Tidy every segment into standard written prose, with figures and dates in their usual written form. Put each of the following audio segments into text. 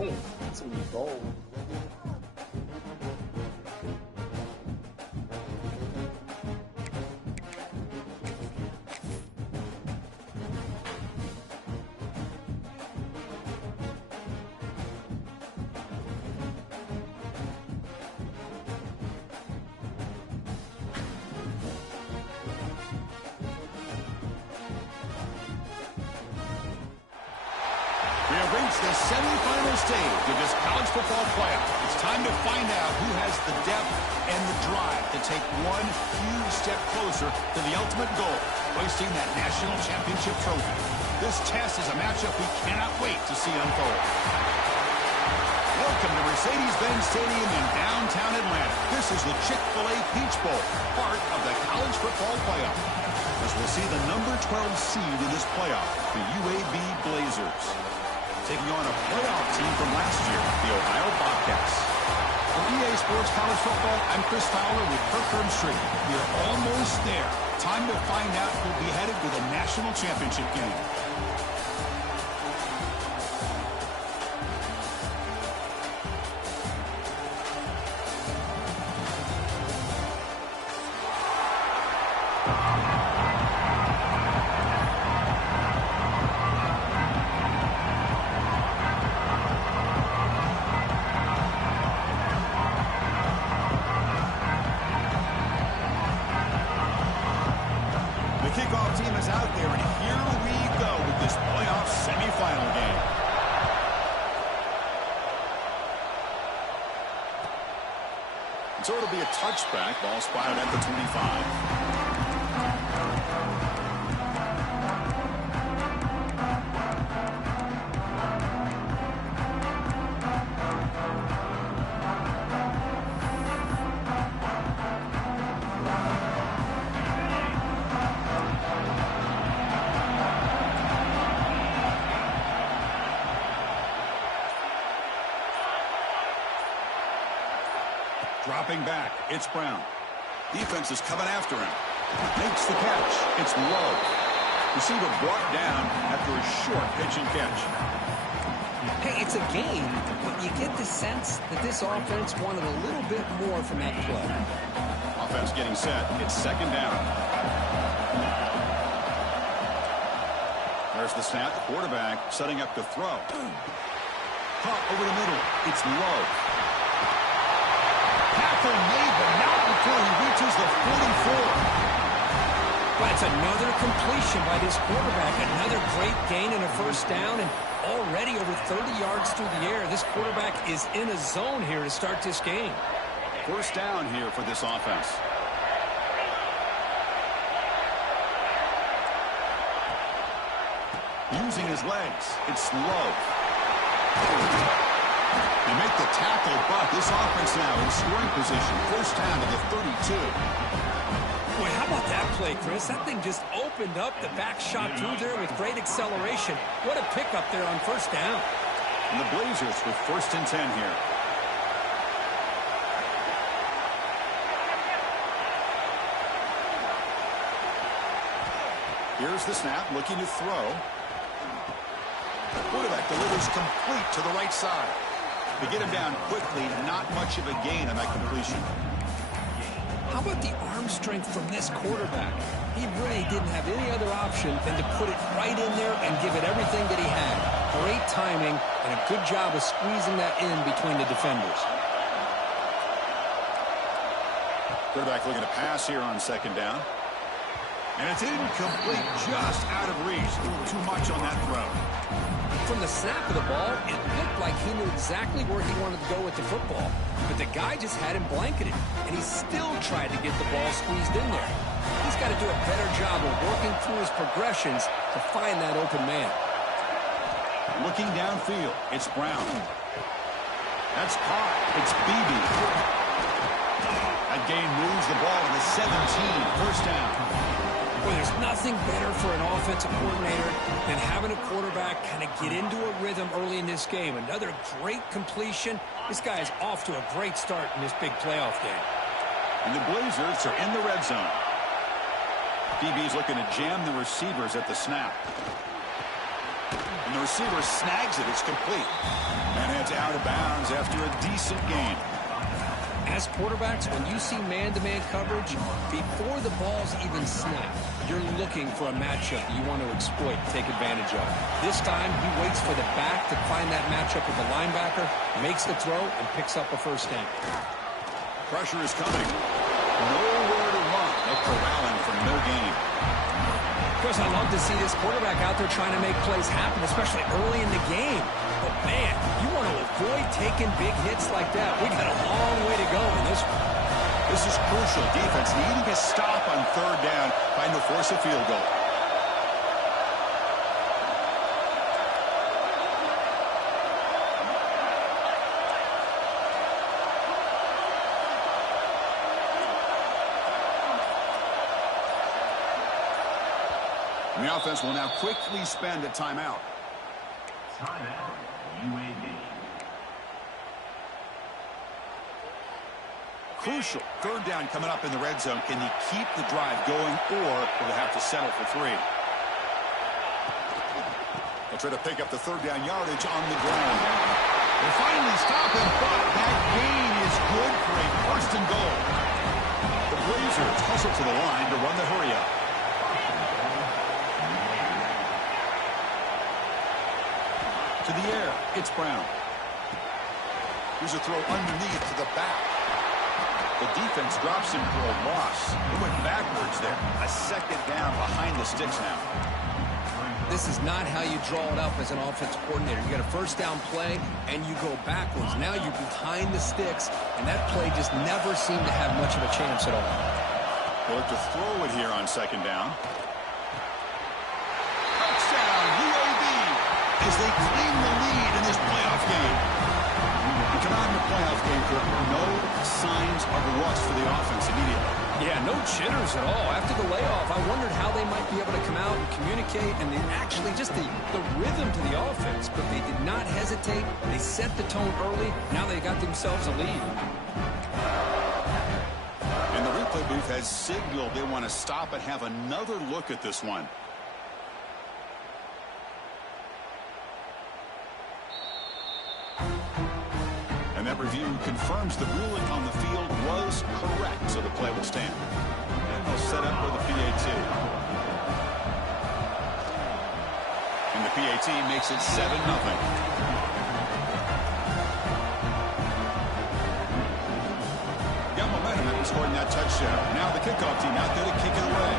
gold. It's gonna be gold. The semifinal stage of this college football playoff. It's time to find out who has the depth and the drive to take one huge step closer to the ultimate goal, hoisting that national championship trophy. This test is a matchup we cannot wait to see unfold. Welcome to Mercedes-Benz Stadium in downtown Atlanta. This is the Chick-fil-A Peach Bowl, part of the college football playoff. As we'll see the number 12 seed in this playoff, the UAB Blazers, taking on a playoff team from last year, the Ohio Bobcats. For EA Sports College Football, I'm Chris Fowler with Kirk Herbstreit. We're almost there. Time to find out who'll be headed to the national championship game. Kickoff team is out there, and here we go with this playoff semifinal game. So it'll be a touchback. Ball spotted at the 25. Dropping back, it's Brown. Defense is coming after him. Makes the catch. It's low. Receiver brought down after a short pitch and catch. Hey, it's a game, but you get the sense that this offense wanted a little bit more from that play. Offense getting set. It's second down. There's the snap. Quarterback setting up to throw. Caught over the middle. It's low. Tackle made, but not before he reaches the 44. That's another completion by this quarterback. Another great gain and a first down, and already over 30 yards through the air. This quarterback is in a zone here to start this game. First down here for this offense. Using his legs. It's low. They make the tackle, but this offense now in scoring position. First down to the 32. Boy, how about that play, Chris? That thing just opened up. The back shot through there with great acceleration. What a pickup there on first down. And the Blazers with first and 10 here. Here's the snap, looking to throw. The quarterback delivers complete to the right side. They get him down quickly, not much of a gain on that completion. How about the arm strength from this quarterback? He really didn't have any other option than to put it right in there and give it everything that he had. Great timing and a good job of squeezing that in between the defenders. Quarterback looking to pass here on second down. And it's incomplete, just out of reach. A little too much on that throw. From the snap of the ball, it looked like he knew exactly where he wanted to go with the football. But the guy just had him blanketed, and he still tried to get the ball squeezed in there. He's got to do a better job of working through his progressions to find that open man. Looking downfield, it's Brown. That's caught. It's Beebe. That gain moves the ball to the 17. First down. Well, there's nothing better for an offensive coordinator than having a quarterback kind of get into a rhythm early in this game. Another great completion. This guy is off to a great start in this big playoff game. And the Blazers are in the red zone. DB's looking to jam the receivers at the snap. And the receiver snags it. It's complete. And it's out of bounds after a decent gain. As quarterbacks, when you see man-to-man coverage, before the ball's even snapped, you're looking for a matchup you want to exploit, take advantage of. This time, he waits for the back to find that matchup with the linebacker, makes the throw, and picks up a first down. Pressure is coming. Nowhere to run. They're corralling for no gain. Of course, I love to see this quarterback out there trying to make plays happen, especially early in the game. But, man, you want to avoid taking big hits like that. We got a long way to go in this one. This is crucial. Defense needing a stop on third down, trying to force a field goal. And the offense will now quickly spend a timeout. Timeout, UAB. Crucial. Third down coming up in the red zone. Can he keep the drive going, or will they have to settle for 3? They'll try to pick up the third down yardage on the ground. They finally stop him, but that gain is good for a first and goal. The Blazers hustle to the line to run the hurry-up. To the air, it's Brown. Here's a throw underneath to the back. The defense drops him for a loss. He went backwards there. A second down behind the sticks now. This is not how you draw it up as an offensive coordinator. You got a first down play, and you go backwards. Now you're behind the sticks, and that play just never seemed to have much of a chance at all. They'll have to throw it here on second down. Touchdown, UAB, as they claim the lead in this playoff game. We come out in the playoff game for no signs of rust for the offense immediately. Yeah, no jitters at all. After the layoff, I wondered how they might be able to come out and communicate and actually just the rhythm to the offense. But they did not hesitate. They set the tone early. Now they got themselves a lead. And the replay booth has signaled they want to stop and have another look at this one. And that review confirms the ruling on the field was correct, so the play will stand. And they'll set up for the PAT. And the PAT makes it 7-0. Got momentum after scoring that touchdown. Now the kickoff team out there to kick it away.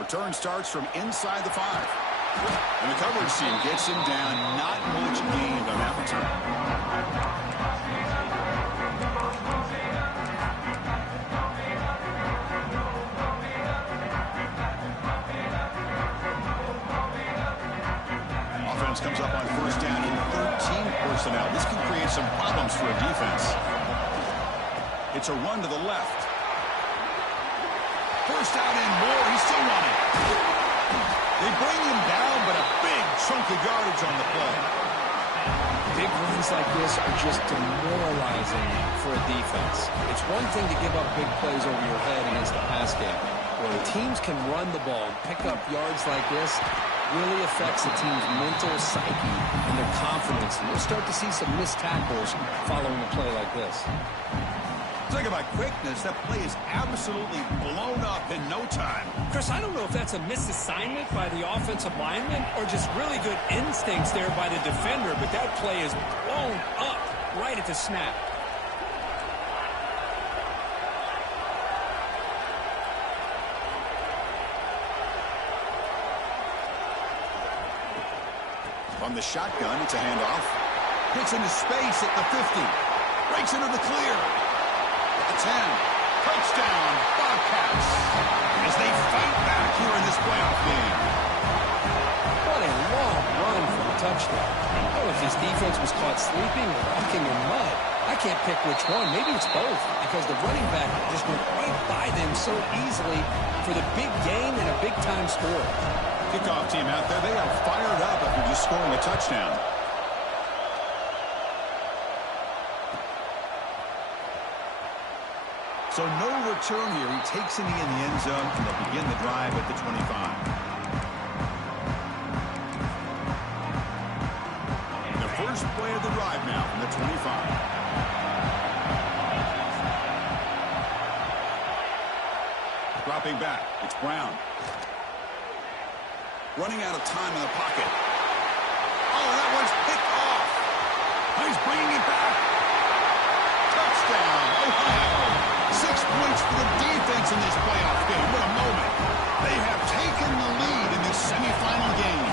Return starts from inside the 5. And the coverage team gets him down. Not much gained on that return. Offense comes up on first down in 13 personnel. This can create some problems for a defense. It's a run to the left. First out and more. He's still running. They bring him down, but a big chunk of yardage on the play. Big runs like this are just demoralizing for a defense. It's one thing to give up big plays over your head against the pass game. Where teams can run the ball and pick up yards like this really affects the team's mental psyche and their confidence. And you'll start to see some missed tackles following a play like this. Talk about quickness. That play is absolutely blown up in no time. Chris, I don't know if that's a misassignment by the offensive lineman or just really good instincts there by the defender, but that play is blown up right at the snap. On the shotgun, it's a handoff. Gets into space at the 50. Breaks into the clear. At the 10. Touchdown, Bobcats. As they fight back here in this playoff game. What a long run for a touchdown. Oh, if his defense was caught sleeping or walking in mud, I can't pick which one. Maybe it's both, because the running back just went right by them so easily for the big gain and a big-time score. Kickoff team out there. They are fired up after just scoring a touchdown. So no return here. He takes it in the end zone, and they'll begin the drive at the 25. The first play of the drive now from the 25. Dropping back, it's Brown. Running out of time in the pocket. Oh, that one's picked off. He's bringing it back. Touchdown, Ohio. 6 points for the defense in this playoff game. What a moment. They have taken the lead in this semifinal game.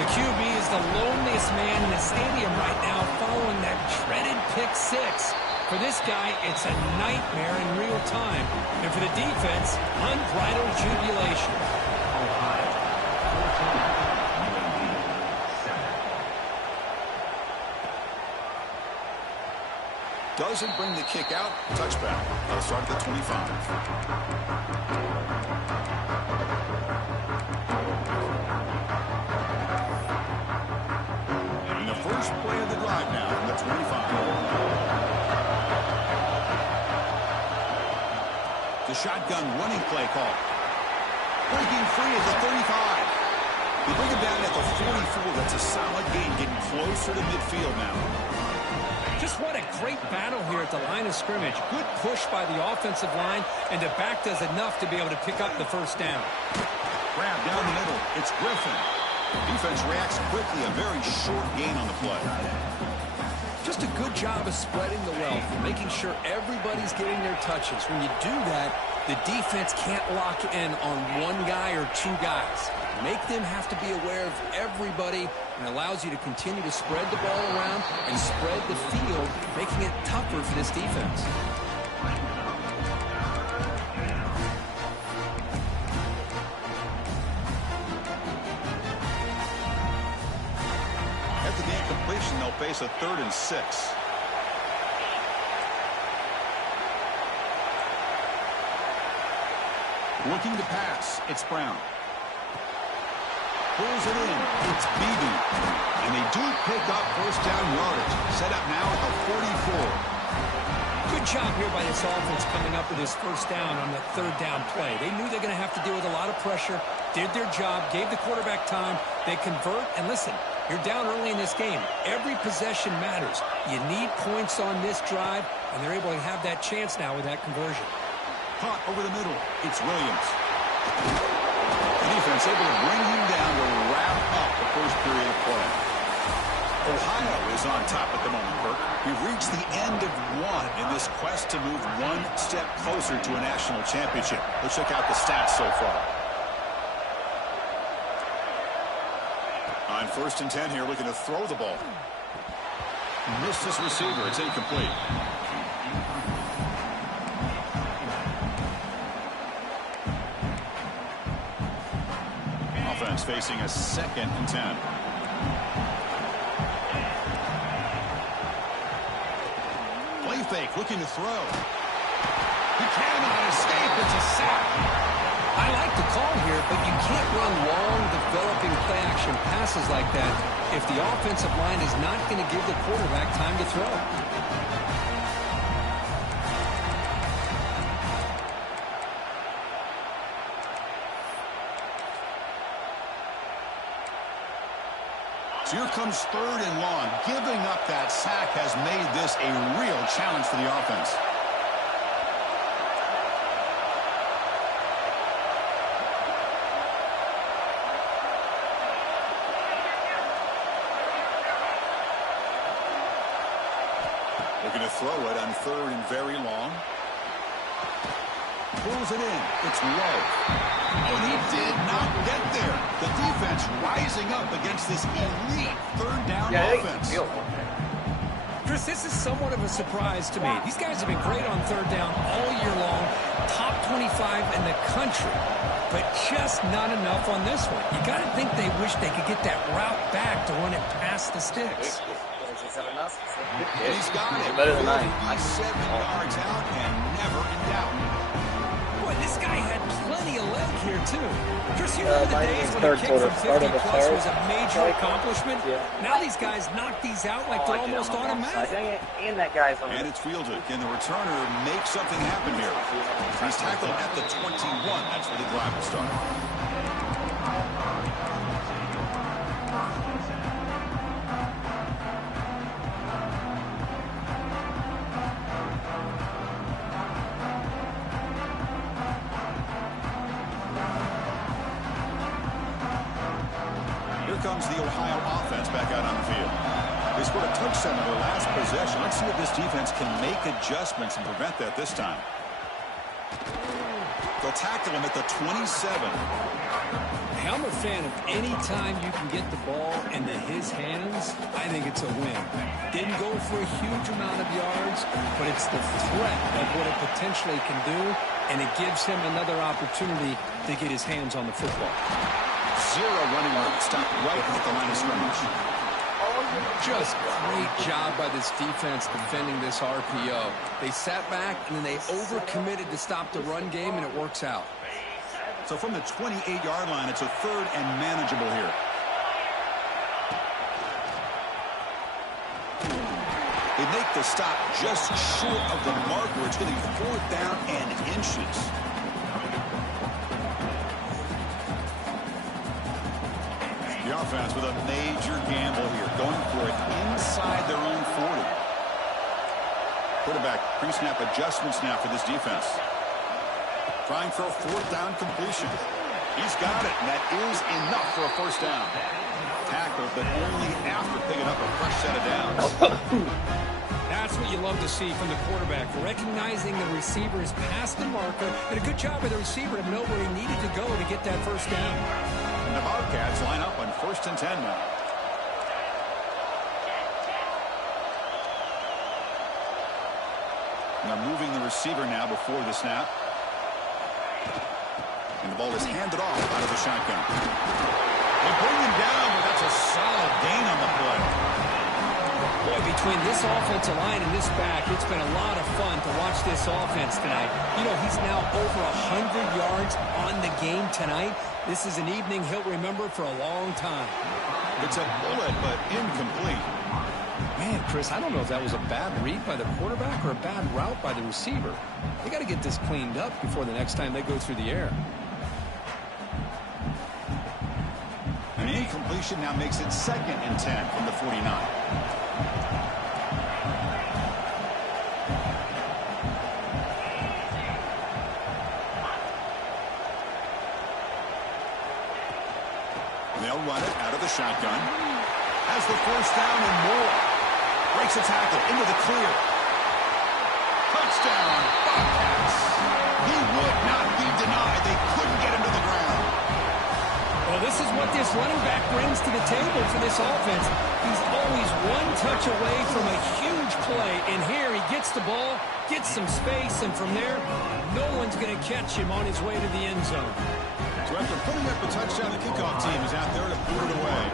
The QB is the loneliest man in the stadium right now following that dreaded pick six. For this guy, it's a nightmare in real time. And for the defense, unbridled jubilation. Ohio, 14, UAB, 7. Doesn't bring the kick out. Touchback. They'll start at the 25. And the first play of the drive now from the 25. The shotgun running play call. Breaking free at the 35. They bring him down at the 44. That's a solid gain, getting closer to midfield now. Just what a great battle here at the line of scrimmage. Good push by the offensive line, and the back does enough to be able to pick up the first down. Grab down the middle. It's Griffin. Defense reacts quickly. A very short gain on the play. Just a good job of spreading the wealth, making sure everybody's getting their touches. When you do that, the defense can't lock in on one guy or two guys. Make them have to be aware of everybody, and allows you to continue to spread the ball around and spread the field, making it tougher for this defense. After the incompletion, they'll face a 3rd and 6. Looking to pass, it's Brown. Pulls it in, it's Beebe. And they do pick up first down yardage. Set up now at the 44. Good job here by this offense coming up with this first down on the 3rd down play. They knew they're going to have to deal with a lot of pressure, did their job, gave the quarterback time. They convert, and listen, you're down early in this game. Every possession matters. You need points on this drive, and they're able to have that chance now with that conversion. Caught over the middle, it's Williams. The defense able to bring him down to wrap up the first period of play. Ohio is on top at the moment, Kirk. We've reached the end of one in this quest to move one step closer to a national championship. Let's check out the stats so far. On 1st and 10 here, looking to throw the ball. Missed his receiver. It's incomplete. Offense facing a 2nd and 10. Play fake, looking to throw. He cannot escape. It's a sack. I like the call here, but you can't run long, developing play-action passes like that if the offensive line is not going to give the quarterback time to throw. So here comes 3rd and long. Giving up that sack has made this a real challenge for the offense. Looking to throw it on 3rd and very long. Pulls it in. It's low. Oh, and he did not get there. The defense rising up against this elite 3rd down offense. Chris, this is somewhat of a surprise to me. These guys have been great on 3rd down all year long. Top 25 in the country. But just not enough on this one. You got to think they wish they could get that route back to run it past the sticks. He's got it. Better than I. 7 yards out and never in doubt. Boy, this guy had plenty of leg here, too. Chris, you remember the days when a kick quarter, from start 50 of the plus third. was a major accomplishment? Yeah. Now these guys knock these out like they're almost automatic. Dang it. And that guy's on And it's fielded. Can the returner make something happen here? He's tackled at the 21. That's where the drive will start. Here comes the Ohio offense back out on the field. They scored a touchdown in their last possession. Let's see if this defense can make adjustments and prevent that this time. They'll tackle him at the 27. Hey, I'm a fan of any time you can get the ball into his hands. I think it's a win. Didn't go for a huge amount of yards, but it's the threat of what it potentially can do, and it gives him another opportunity to get his hands on the football. Zero running room. Stopped right at the line of scrimmage. Just great job by this defense defending this RPO. They sat back, and then they overcommitted to stop the run game, and it works out. So from the 28-yard line, it's a third and manageable here. They make the stop just short of the mark where it's going to be 4th down and inches. The offense with a major gamble here, going for it inside their own 40. Quarterback pre-snap adjustments now for this defense. Trying for a 4th down completion. He's got it, and that is enough for a 1st down. Tackled, but only after picking up a fresh set of downs. That's what you love to see from the quarterback, recognizing the receiver is past the marker, and a good job by the receiver to know where he needed to go to get that 1st down. And the Bobcats line up on 1st and 10 now. And they're moving the receiver now before the snap. And the ball is handed off out of the shotgun. They bring him down, but that's a solid gain on the play. Boy, between this offensive line and this back, it's been a lot of fun to watch this offense tonight. You know, he's now over 100 yards on the game tonight. This is an evening he'll remember for a long time. It's a bullet, but incomplete. Man, Chris, I don't know if that was a bad read by the quarterback or a bad route by the receiver. They got to get this cleaned up before the next time they go through the air. An incompletion now makes it 2nd and 10 from the 49. They'll run it out of the shotgun. Has the 1st down and more. Breaks a tackle into the clear. Touchdown, Bobcats. He would not be denied. They couldn't get him to the ground. Well, this is what this running back brings to the table for this offense. He's always one touch away from a huge play. And here he gets the ball, gets some space, and from there, no one's going to catch him on his way to the end zone. So after putting up a touchdown, the kickoff team is out there to put it away.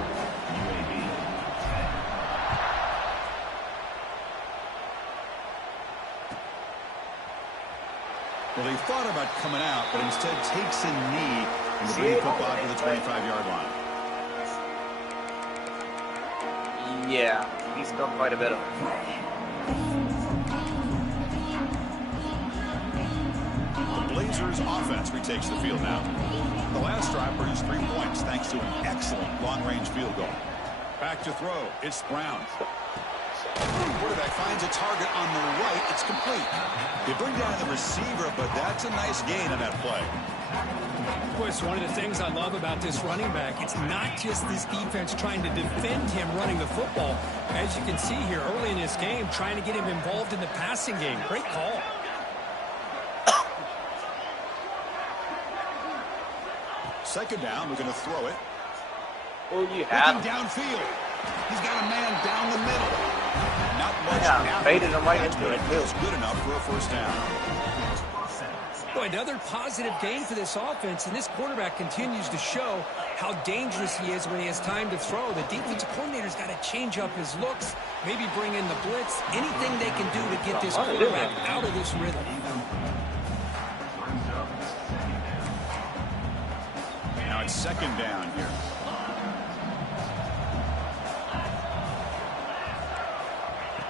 Well, they thought about coming out, but instead takes a knee and the bring the football to the 25-yard line. Yeah, he's done quite a bit of it. The Blazers offense retakes the field now. The last drive produced 3 points thanks to an excellent long-range field goal. Back to throw. It's Brown. Quarterback finds a target on the right. It's complete. They bring down the receiver, but that's a nice gain on that play. Of course, one of the things I love about this running back, it's not just this defense trying to defend him running the football. As you can see here early in this game, trying to get him involved in the passing game. Great call. Second down, we're going to throw it. Well, you have Looking downfield. He's got a man down the middle. Not much. Yeah, baited him right into it, too. It's good enough for a 1st down. Boy, another positive gain for this offense, and this quarterback continues to show how dangerous he is when he has time to throw. The defensive coordinator's got to change up his looks, maybe bring in the blitz, anything they can do to get this quarterback out of this rhythm. on second down here.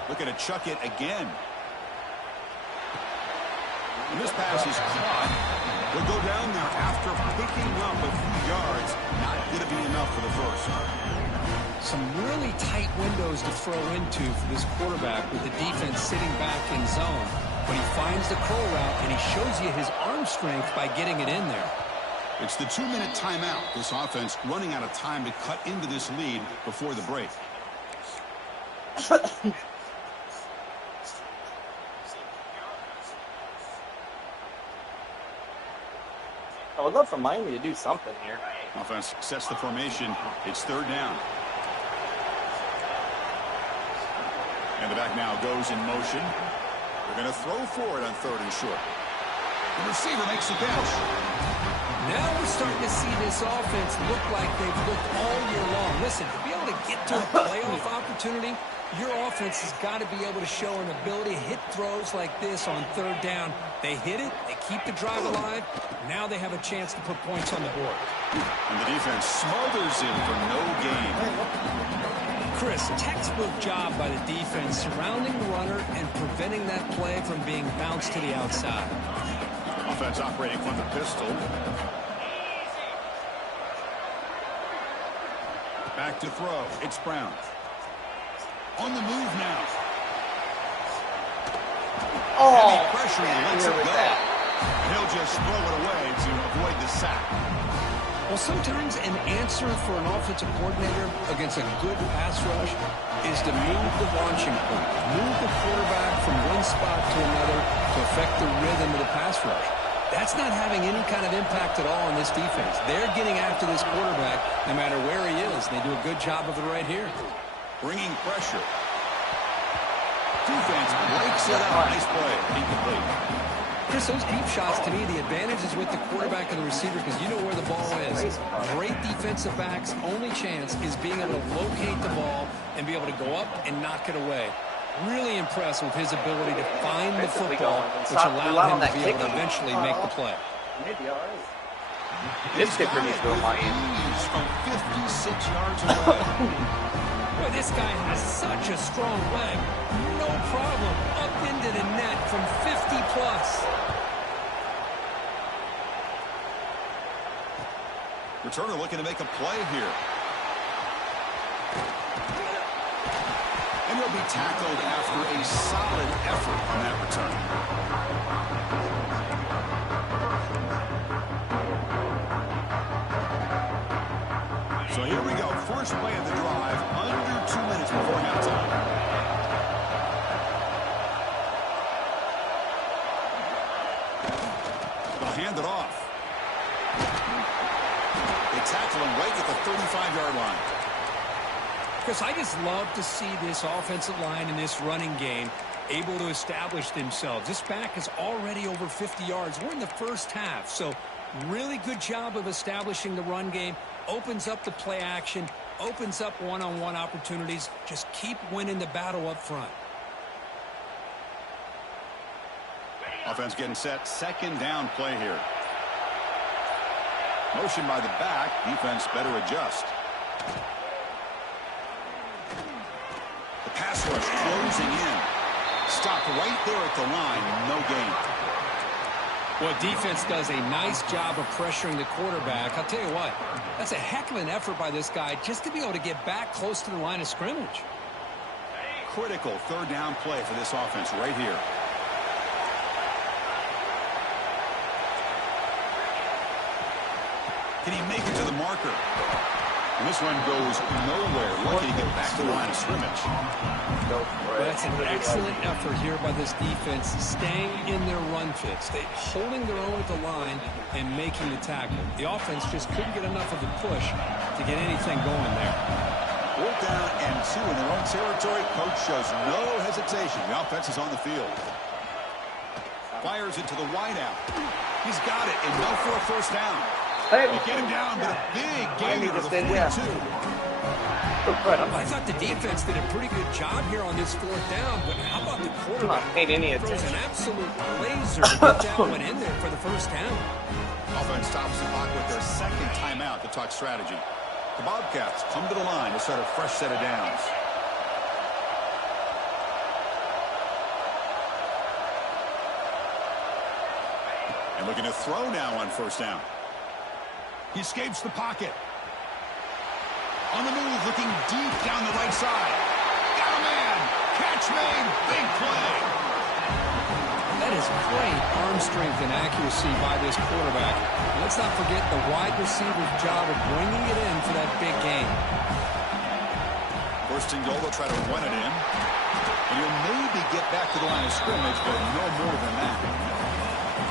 Looking to chuck it again. And this pass is caught. He'll go down there after picking up a few yards. Not going to be enough for the first. Some really tight windows to throw into for this quarterback with the defense sitting back in zone. But he finds the curl route, and he shows you his arm strength by getting it in there. It's the 2-minute timeout. This offense running out of time to cut into this lead before the break. I would love for Miami to do something here. Offense sets the formation. It's third down. And the back now goes in motion. They're going to throw for it on third and short. The receiver makes the catch. Now we're starting to see this offense look like they've looked all year long. Listen, to be able to get to a playoff opportunity, your offense has got to be able to show an ability to hit throws like this on third down. They hit it, they keep the drive alive. Now they have a chance to put points on the board. And the defense smothers him for no gain. Chris, textbook job by the defense surrounding the runner and preventing that play from being bounced to the outside. Offense operating from the pistol. Back to throw. It's Brown. On the move now. Heavy pressure, he lets it go. And he'll just throw it away to avoid the sack. Well, sometimes an answer for an offensive coordinator against a good pass rush is to move the launching point, move the quarterback from one spot to another to affect the rhythm of the pass rush. That's not having any kind of impact at all on this defense. They're getting after this quarterback no matter where he is. They do a good job of it right here. Bringing pressure. Defense breaks it up. Nice play. Incomplete. Chris, those deep shots, to me, the advantage is with the quarterback and the receiver because you know where the ball is. Great defensive backs' only chance is being able to locate the ball and be able to go up and knock it away. Really impressed with his ability to find the football, which allowed him to be able to eventually make the play. Maybe all right. This kicker needs to go Miami. From 56 yards away. Boy, this guy has such a strong leg. No problem. Up into the net from 50 plus. Returner looking to make a play here. And he'll be tackled after a solid effort on that return. So here we go. First play of the drive. Under 2 minutes before halftime. They'll hand it off. They tackle him right at the 35-yard line. Chris, I just love to see this offensive line in this running game able to establish themselves. This back is already over 50 yards. We're in the first half, so really good job of establishing the run game. Opens up the play action, opens up one-on-one opportunities. Just keep winning the battle up front. Offense getting set. Second down play here. Motion by the back. Defense better adjust. The pass rush closing in. Stop right there at the line. No gain. Well, defense does a nice job of pressuring the quarterback. I'll tell you what, that's a heck of an effort by this guy just to be able to get back close to the line of scrimmage. Critical third down play for this offense right here. Can he make it to the marker? And this one goes nowhere. Lucky to get back to the line of scrimmage. Well, that's an excellent effort here by this defense, staying in their run fits. They holding their own at the line and making the tackle. The offense just couldn't get enough of a push to get anything going there. 4th down and 2 in their own territory. Coach shows no hesitation. The offense is on the field. Fires it to the wideout. He's got it. Enough for a first down. Hey, They get him down, but a big gain to the 42. I thought the defense did a pretty good job here on this fourth down, but how about the quarterback? Not paid any Throws attention. an absolute laser to get that one in there for the first down. Offense stops the clock with their second timeout to talk strategy. The Bobcats come to the line to start a fresh set of downs. And looking to throw now on first down. He escapes the pocket. On the move, looking deep down the right side. Got a man. Catch made. Big play. That is great arm strength and accuracy by this quarterback. And let's not forget the wide receiver's job of bringing it in for that big game. First and goal, they'll try to run it in. And he'll maybe get back to the line of scrimmage, but no more than that.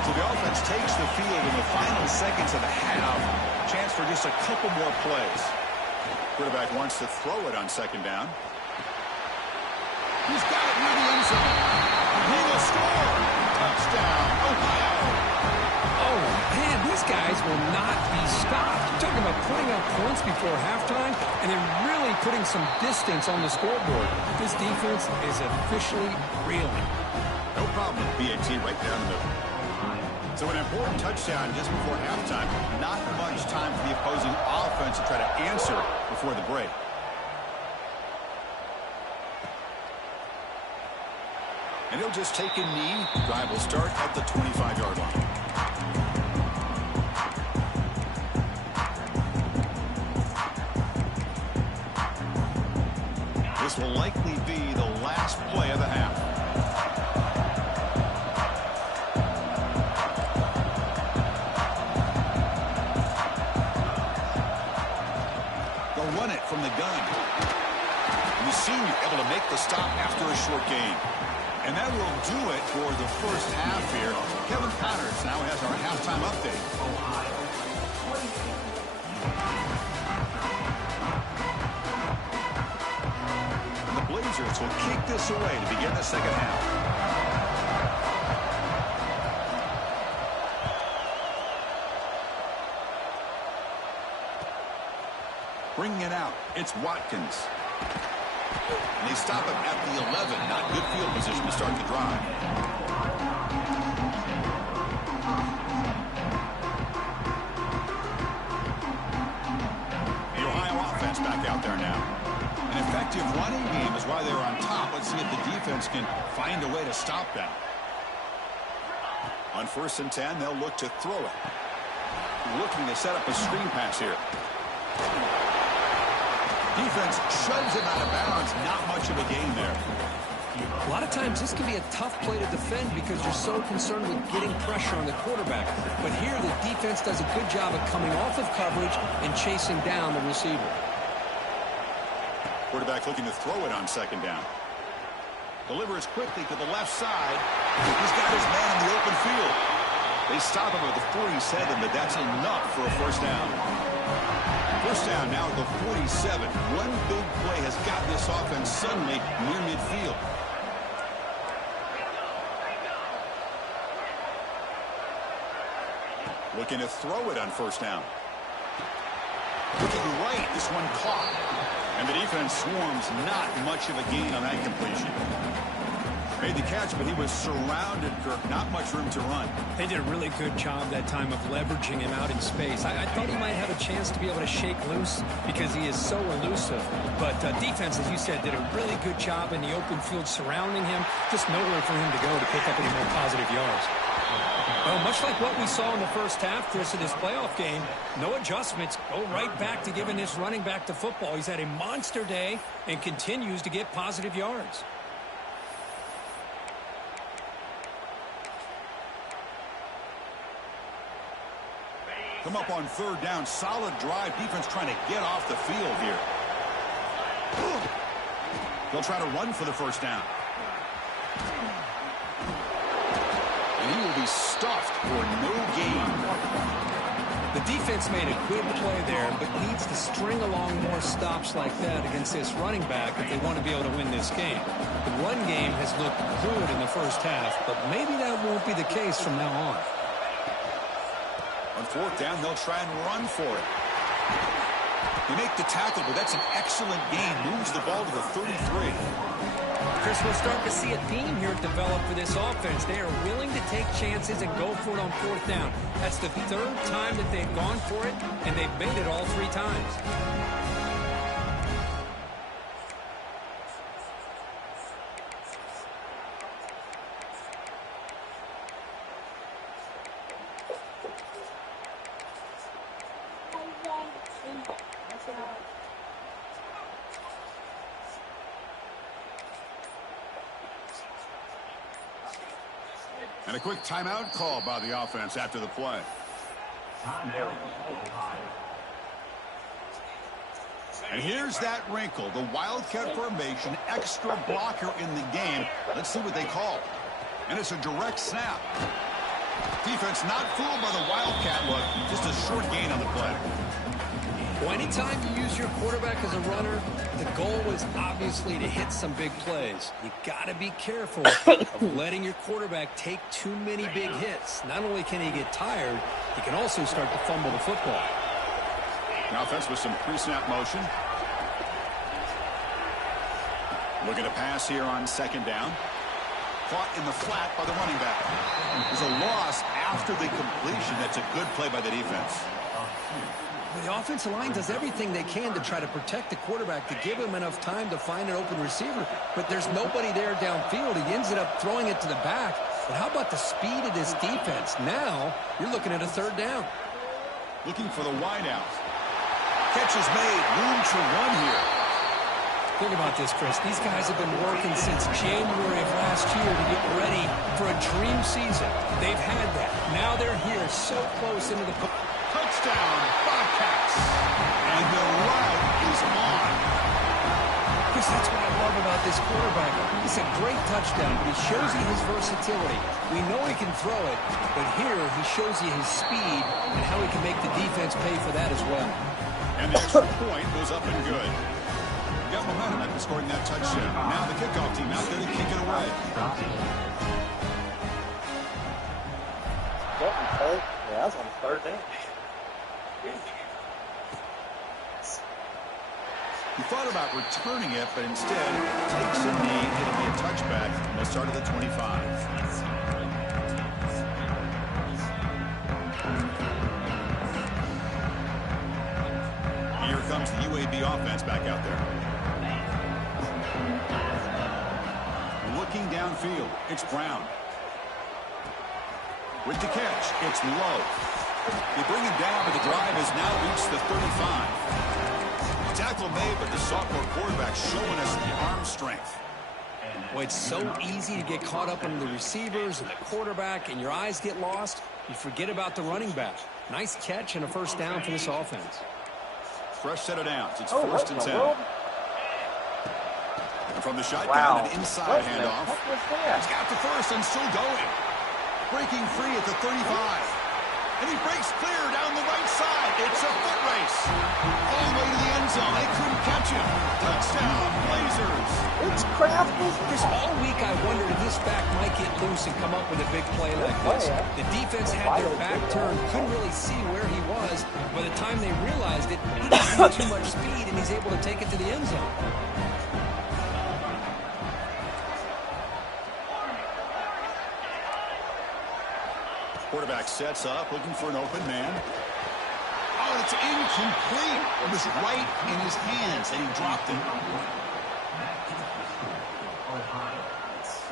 So the offense takes the field in the final seconds of the half. Chance for just a couple more plays. Quarterback wants to throw it on second down. He's got it near the end zone. He will score. Touchdown, Ohio. Oh, man, these guys will not be stopped. You're talking about putting up points before halftime and then really putting some distance on the scoreboard. This defense is officially reeling. No problem. BAT right down the middle. So an important touchdown just before halftime. Not much time for the opposing offense to try to answer before the break. And he'll just take a knee. Drive will start at the 25-yard line. This will likely be the last play of the half. Run it from the gun. The senior able to make the stop after a short gain. And that will do it for the first half here. Kevin Patterson now has our halftime update. Ohio 20. And the Blazers will kick this away to begin the second half. Bringing it out, it's Watkins. And they stop him at the 11. Not good field position to start the drive. The Ohio offense back out there now. An effective running game is why they're on top. Let's see if the defense can find a way to stop that. On 1st and 10, they'll look to throw it. Looking to set up a screen pass here. Defense shoves him out of bounds. Not much of a gain there. A lot of times this can be a tough play to defend because you're so concerned with getting pressure on the quarterback. But here the defense does a good job of coming off of coverage and chasing down the receiver. Quarterback looking to throw it on second down. Delivers quickly to the left side. He's got his man in the open field. They stop him at the 47, but that's enough for a first down. First down now at the 47. One big play has got this offense suddenly near midfield. Looking to throw it on first down. Looking right, this one caught. And the defense swarms, not much of a gain on that completion. Made the catch, but he was surrounded, Kirk. Not much room to run. They did a really good job that time of leveraging him out in space. I thought he might have a chance to be able to shake loose because he is so elusive. But defense, as you said, did a really good job in the open field surrounding him. Just nowhere for him to go to pick up any more positive yards. Well, much like what we saw in the first half, Chris, of this playoff game, no adjustments. Go right back to giving this running back to football. He's had a monster day and continues to get positive yards. Come up on third down. Solid drive. Defense trying to get off the field here. They'll try to run for the first down. And he will be stuffed for no gain. The defense made a good play there, but needs to string along more stops like that against this running back if they want to be able to win this game. The run game has looked good in the first half, but maybe that won't be the case from now on. On fourth down, they'll try and run for it. They make the tackle, but that's an excellent gain. Moves the ball to the 33. Chris, we're starting to see a theme here develop for this offense. They are willing to take chances and go for it on 4th down. That's the 3rd time that they've gone for it, and they've made it all 3 times. And a quick timeout call by the offense after the play. And here's that wrinkle, the Wildcat formation, extra blocker in the game. Let's see what they call. And it's a direct snap. Defense not fooled by the Wildcat look, just a short gain on the play. Well, anytime you use your quarterback as a runner, the goal is obviously to hit some big plays. You got to be careful of letting your quarterback take too many big hits. Not only can he get tired, he can also start to fumble the football. Now offense with some pre-snap motion. Looking to pass here on 2nd down. Caught in the flat by the running back. There's a loss after the completion. That's a good play by the defense. The offensive line does everything they can to try to protect the quarterback, to give him enough time to find an open receiver. But there's nobody there downfield. He ends up throwing it to the back. But how about the speed of this defense? Now you're looking at a 3rd down. Looking for the wideout. Catch is made. Room to run here. Think about this, Chris. These guys have been working since January of last year to get ready for a dream season. They've had that. Now they're here so close into the touchdown, Bobcats. And the route is on. Chris, that's what I love about this quarterback. It's a great touchdown, but he shows you his versatility. We know he can throw it, but here he shows you his speed and how he can make the defense pay for that as well. And the extra point goes up and good. Got momentum after scoring that touchdown. Now the kickoff team out there to kick it away. Yeah, that's on 3rd down. He thought about returning it, but instead takes a knee. It'll be a touchback. They'll start at the 25. Here comes the UAB offense back out there. Looking downfield, it's Brown. With the catch, it's Lowe. They bring him down, but the drive has now reached the 35. Tackle made, but the sophomore quarterback showing us the arm strength. Well, it's so easy to get caught up in the receivers and the quarterback, and your eyes get lost. You forget about the running back. Nice catch and a 1st down for this offense. Fresh set of downs. It's 1st and 10. And from the shotgun, an inside handoff. He's got the 1st and still going. Breaking free at the 35. And he breaks clear down the right side. It's a foot race. All the way to the end zone. They couldn't catch him. Touchdown, Blazers. It's Crafty. Chris, all week I wondered if this back might get loose and come up with a big play like this. The defense had their back turned, couldn't really see where he was. By the time they realized it, he didn't have too much speed, and he's able to take it to the end zone. Quarterback sets up, looking for an open man. Oh, it's incomplete. It was right in his hands, and he dropped it.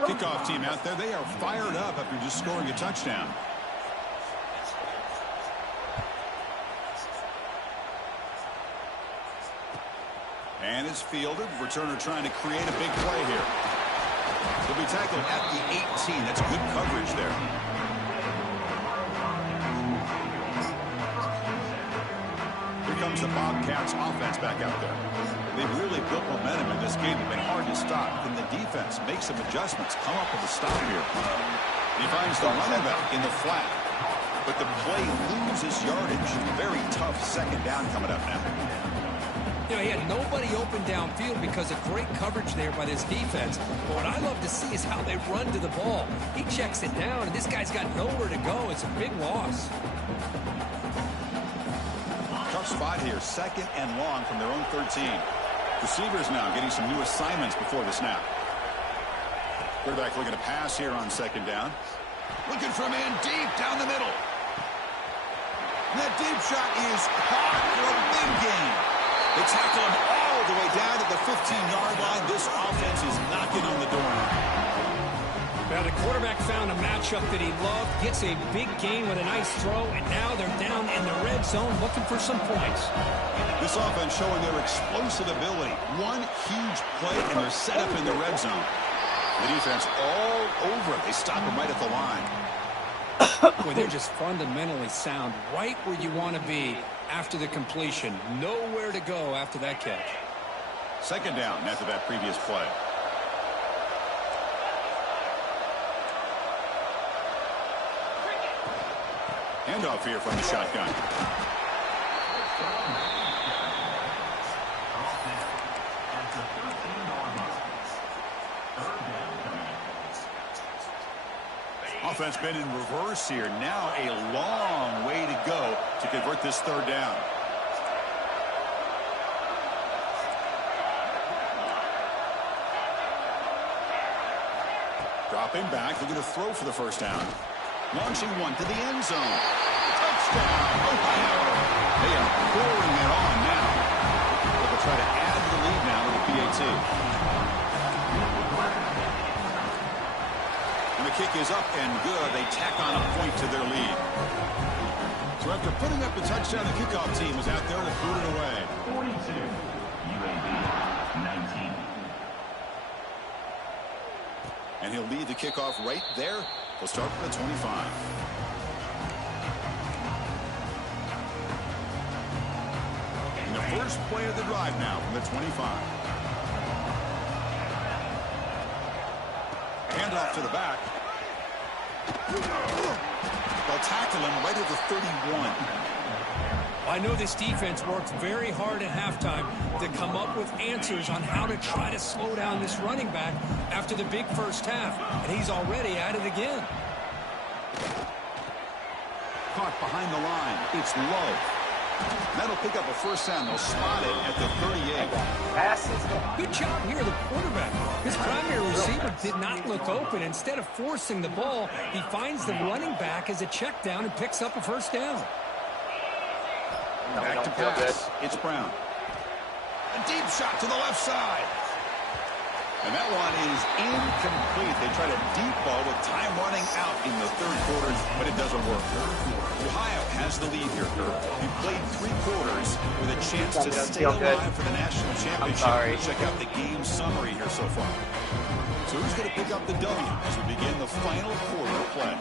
Kickoff team out there, they are fired up after just scoring a touchdown. And it's fielded. Returner trying to create a big play here. He'll be tackled at the 18. That's good coverage there. Here comes the Bobcats offense back out there. They've really built momentum in this game. It's been hard to stop. Can the defense make some adjustments? Come up with a stop here. He finds the running back in the flat. But the play loses yardage. Very tough 2nd down coming up now. You know, he had nobody open downfield because of great coverage there by this defense. But what I love to see is how they run to the ball. He checks it down, and this guy's got nowhere to go. It's a big loss. Cuts spot here, 2nd and long from their own 13. Receivers now getting some new assignments before the snap. Quarterback looking to pass here on 2nd down. Looking for a man deep down the middle. And that deep shot is caught for a big gain. They tackle him all the way down to the 15-yard line. This offense is knocking on the door now. Well, the quarterback found a matchup that he loved, gets a big gain with a nice throw, and now they're down in the red zone looking for some points. This offense showing their explosive ability. One huge play, and they're set up in the red zone. The defense all over it. They stop them right at the line. Boy, they're just fundamentally sound, right where you want to be after the completion. Nowhere to go after that catch. 2nd down after that previous play. Handoff here from the shotgun. Offense been in reverse here. Now a long way to go to convert this 3rd down. Dropping back, looking to throw for the 1st down. Launching one to the end zone. Touchdown, Ohio. They are pouring it on now. They'll try to add to the lead now with the PAT. And the kick is up and good. They tack on a point to their lead. So after putting up the touchdown, the kickoff team is out there to boot it away. 42, UAB 19. And he'll lead the kickoff right there. We'll start from the 25. And the first play of the drive now from the 25. Handoff to the back. They'll tackle him right at the 31. I know this defense worked very hard at halftime to come up with answers on how to try to slow down this running back after the big first half, and he's already at it again. Caught behind the line. It's low. That'll pick up a 1st down. They'll spot it at the 38. Good job here, the quarterback. His primary receiver did not look open. Instead of forcing the ball, he finds the running back as a check down and picks up a 1st down. Back to pass. It's Brown. A deep shot to the left side. And that one is incomplete. They try to deep ball with time running out in the 3rd quarter, but it doesn't work. Ohio has the lead here, Kurt. He played 3 quarters with a chance to stay alive for the national championship. Check out the game summary here so far. So who's going to pick up the W as we begin the final quarter of play?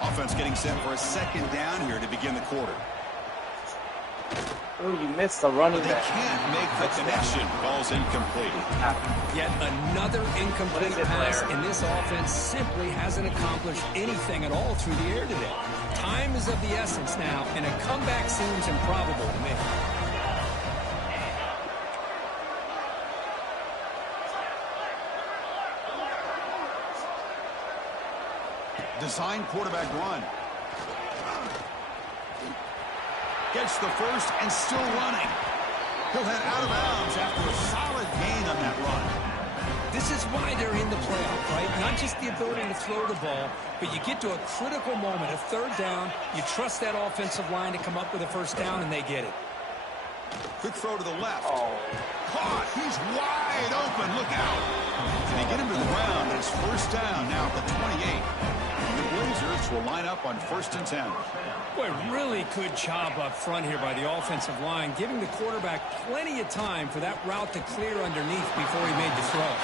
Offense getting set for a 2nd down here to begin the quarter. Oh, you missed the running They back. can't make the connection. Ball's incomplete. Yet another incomplete pass, and this offense simply hasn't accomplished anything at all through the air today. Time is of the essence now, and a comeback seems improbable to me. Design quarterback run. Gets the 1st and still running. He'll head out of bounds after a solid gain on that run. This is why they're in the playoff, right? Not just the ability to throw the ball, but you get to a critical moment, a 3rd down, you trust that offensive line to come up with a 1st down, and they get it. Quick throw to the left. Caught. He's wide open. Look out. And they get him to the ground. It's 1st down now at the 28. The Blazers will line up on 1st and 10. Boy, really good job up front here by the offensive line, giving the quarterback plenty of time for that route to clear underneath before he made the throw.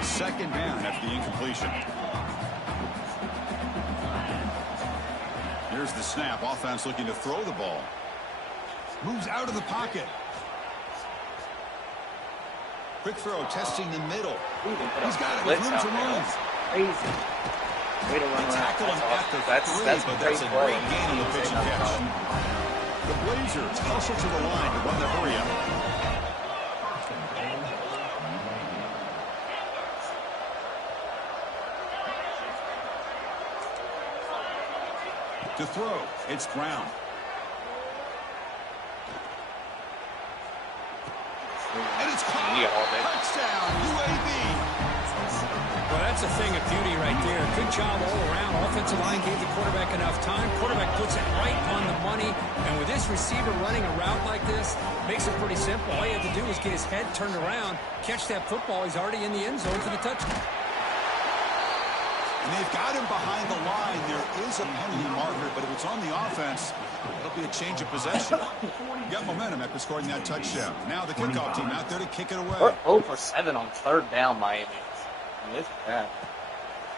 2nd down after the incompletion. Here's the snap. Offense looking to throw the ball. Moves out of the pocket. Quick throw, testing the middle. He's got it with room to run. Crazy. Way to run Tackle him at the 3, but that's a great gain on the pitch and catch. The Blazers hustle to the line to run the hurry up. To throw, it's Brown. And it's caught. Touchdown, UAB. Well, that's a thing of beauty right there. Good job all around. Offensive line gave the quarterback enough time. Quarterback puts it right on the money. And with this receiver running a route like this, makes it pretty simple. All he had to do was get his head turned around, catch that football. He's already in the end zone for the touchdown. And they've got him behind the line. There is a penalty marker, but if it's on the offense, it'll be a change of possession. Got momentum after scoring that touchdown. Now the kickoff team out there to kick it away. We're 0 for 7 on third down, Miami. It's bad.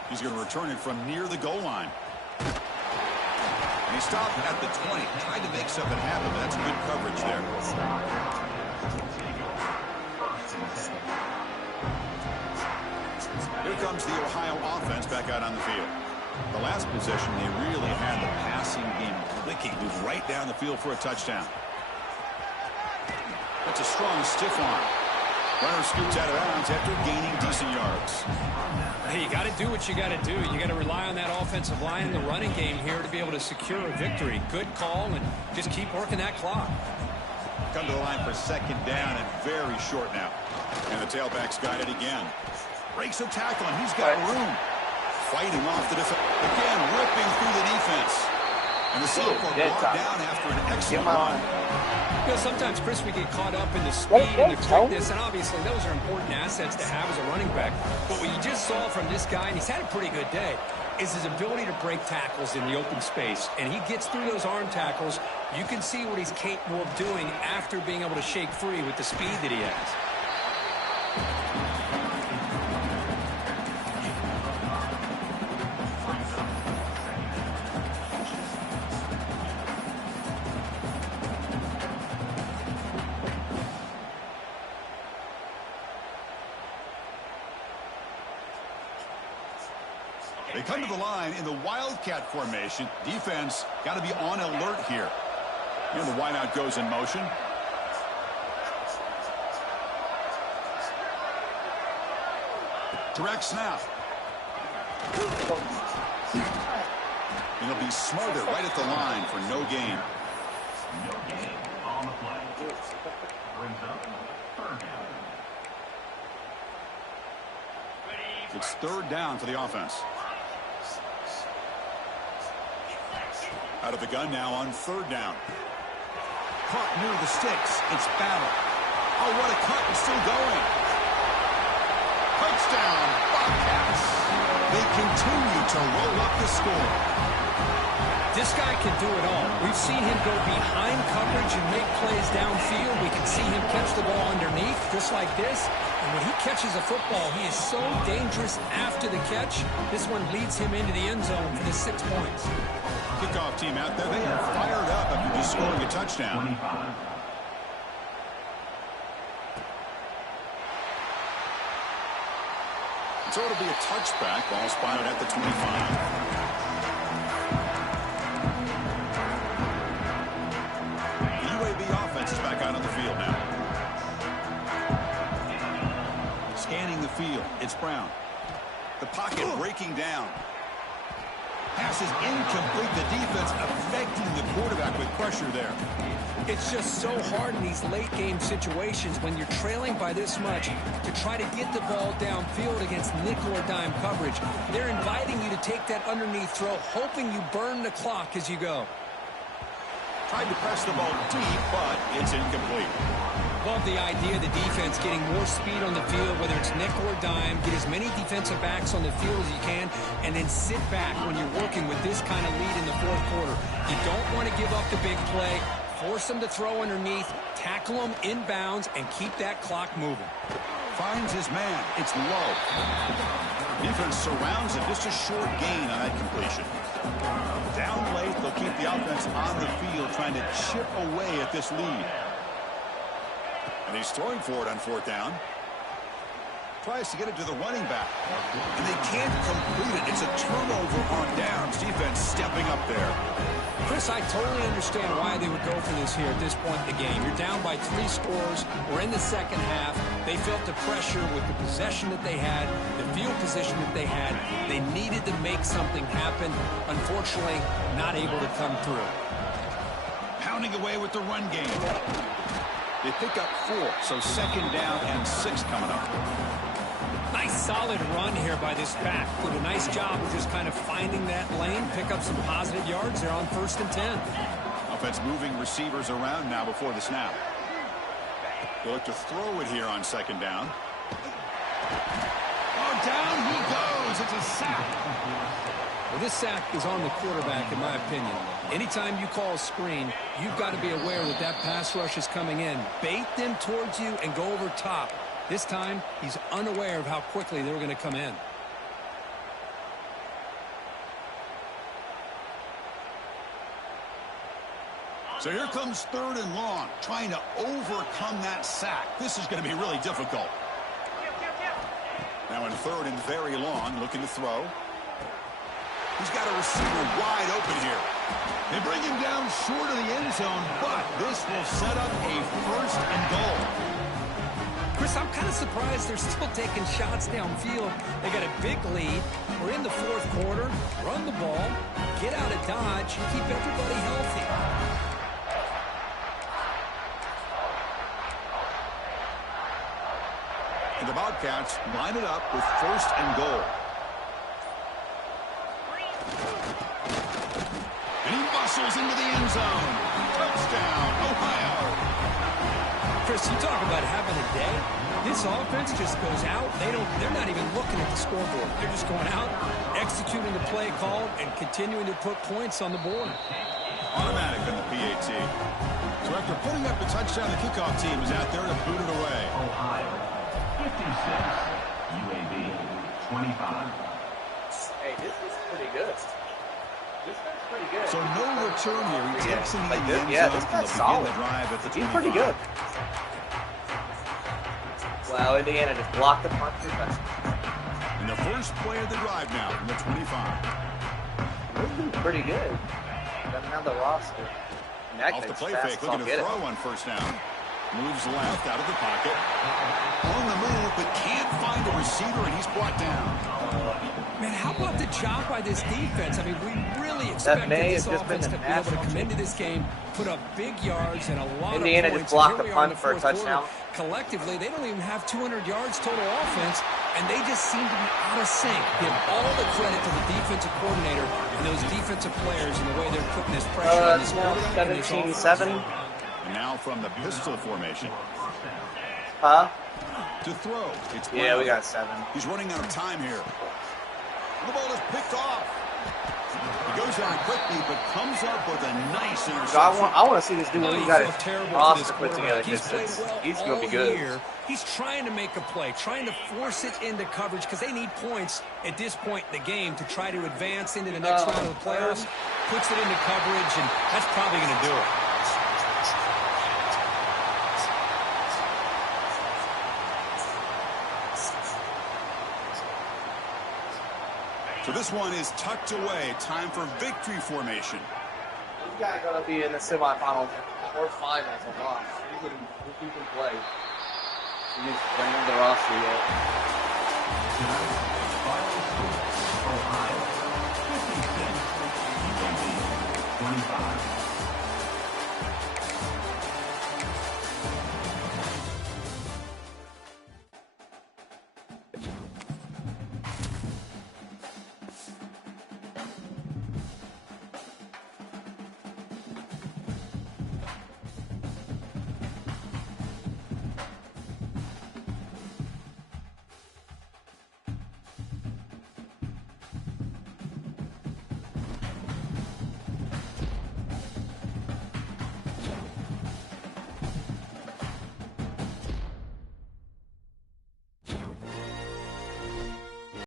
He's going to return it from near the goal line. And he stopped at the 20. Tried to make something happen, but that's good coverage there. Here comes the Ohio offense back out on the field. The last possession, they really had the passing game clicking. Moved right down the field for a touchdown. That's a strong stiff arm. Runner scoots out of bounds after gaining decent yards. Hey, you got to do what you got to do. You got to rely on that offensive line in the running game here to be able to secure a victory. Good call, and just keep working that clock. Come to the line for second down and very short now. And the tailback's got it again. Breaks a tackle, and he's got room. Fighting off the defense. Again, ripping through the defense. And the sophomore brought down after an excellent run. You know, sometimes, Chris, we get caught up in the speed and the quickness, and obviously those are important assets to have as a running back. But what you just saw from this guy, and he's had a pretty good day, is his ability to break tackles in the open space. And he gets through those arm tackles. You can see what he's capable of doing after being able to shake free with the speed that he has. They come to the line in the Wildcat formation. Defense got to be on alert here. And the wideout goes in motion. Direct snap. And he'll be smarter right at the line for no gain. No gain on the play. Brings up third down. It's third down for the offense. Out of the gun now on third down. Caught near the sticks. It's battle. Oh, what a cut. It's still going. Touchdown, Bobcats. They continue to roll up the score. This guy can do it all. We've seen him go behind coverage and make plays downfield. We can see him catch the ball underneath, just like this. And when he catches a football, he is so dangerous after the catch. This one leads him into the end zone for the 6 points. Kickoff team out there. They are fired up after just scoring a touchdown. 25. So it'll be a touchback. Ball spotted at the 25. Is back out on the field now. Scanning the field. It's Brown. The pocket breaking down. Pass is incomplete. The defense affecting the quarterback with pressure there. It's just so hard in these late game situations when you're trailing by this much to try to get the ball downfield against nickel or dime coverage. They're inviting you to take that underneath throw, hoping you burn the clock as you go. Tried to press the ball deep, but it's incomplete. Love the idea of the defense getting more speed on the field, whether it's nickel or dime, get as many defensive backs on the field as you can, and then sit back when you're working with this kind of lead in the fourth quarter. You don't want to give up the big play, force them to throw underneath, tackle them inbounds, and keep that clock moving. Finds his man. It's low. Defense surrounds it. Just a short gain on that completion. Down late, they'll keep the offense on the field trying to chip away at this lead. And he's throwing for it on fourth down. tries to get it to the running back. And they can't complete it. It's a turnover on downs. Defense stepping up there. Chris, I totally understand why they would go for this here at this point in the game. You're down by 3 scores. We're in the second half. They felt the pressure with the possession that they had, the field position that they had. They needed to make something happen. Unfortunately, not able to come through. Pounding away with the run game. They pick up 4, so second down and 6 coming up. Nice solid run here by this back. Did a nice job of just kind of finding that lane, pick up some positive yards there on 1st and 10. Offense moving receivers around now before the snap. They look to throw it here on second down. Oh, down he goes. It's a sack. Well, this sack is on the quarterback, in my opinion. Anytime you call a screen, you've got to be aware that that pass rush is coming in. Bait them towards you and go over top. This time, he's unaware of how quickly they're going to come in. So here comes 3rd and long, trying to overcome that sack. This is going to be really difficult. Now in 3rd and very long, looking to throw. He's got a receiver wide open here. They bring him down short of the end zone, but this will set up a 1st and goal. Chris, I'm kind of surprised they're still taking shots downfield. They got a big lead. We're in the 4th quarter. Run the ball, get out of Dodge, keep everybody healthy. And the Bobcats line it up with 1st and goal. And he bustles into the end zone. Touchdown, Ohio. Chris, you talk about having a day. This offense just goes out. They're not even looking at the scoreboard. They're just going out, executing the play called, and continuing to put points on the board. Automatic on the PAT. So after putting up the touchdown, the kickoff team is out there to boot it away. Ohio 56, UAB 25. Hey, this is pretty good. This guy's pretty good. So no return here. He takes him Like in the this, end yeah, zone. this guy's They'll begin solid. the drive at the He's 25. pretty good. Well, Indiana just blocked the punt. And the first play of the drive now from the 25. This is pretty good. Doesn't have the roster. Off the play fake, looking to throw on 1st down. Moves left out of the pocket. On the move, but can't find a receiver, and he's brought down. Man, how about the job by this defense? I mean, we really expected this offense to be able to come into this game, put up big yards and a lot Indiana of points. just blocked Here the we are in punt for a 4th touchdown. quarter. Collectively, they don't even have 200 yards total offense, and they just seem to be out of sync. Give all the credit to the defensive coordinator and those defensive players and the way they're putting this pressure on this quarterback and this offense. 17-7. And now from the pistol formation. Huh? To throw. It's Yeah, we Brown. got 7. He's running out of time here. The ball is picked off. He goes down quickly, but comes up with a nice So interception. I want to see this dude when he got his terrible for roster this put together. quarterback. He's played well He's all going to be good. year. He's trying to make a play, trying to force it into coverage because they need points at this point in the game to try to advance into the next round of the playoffs. Puts it into coverage, and that's probably going to do it. So this one is tucked away. Time for victory formation. This guy going to be in the semifinals or finals a lot. He can play. He just playing on the roster yet. Tonight's final score, Ohio 56, UAB 25.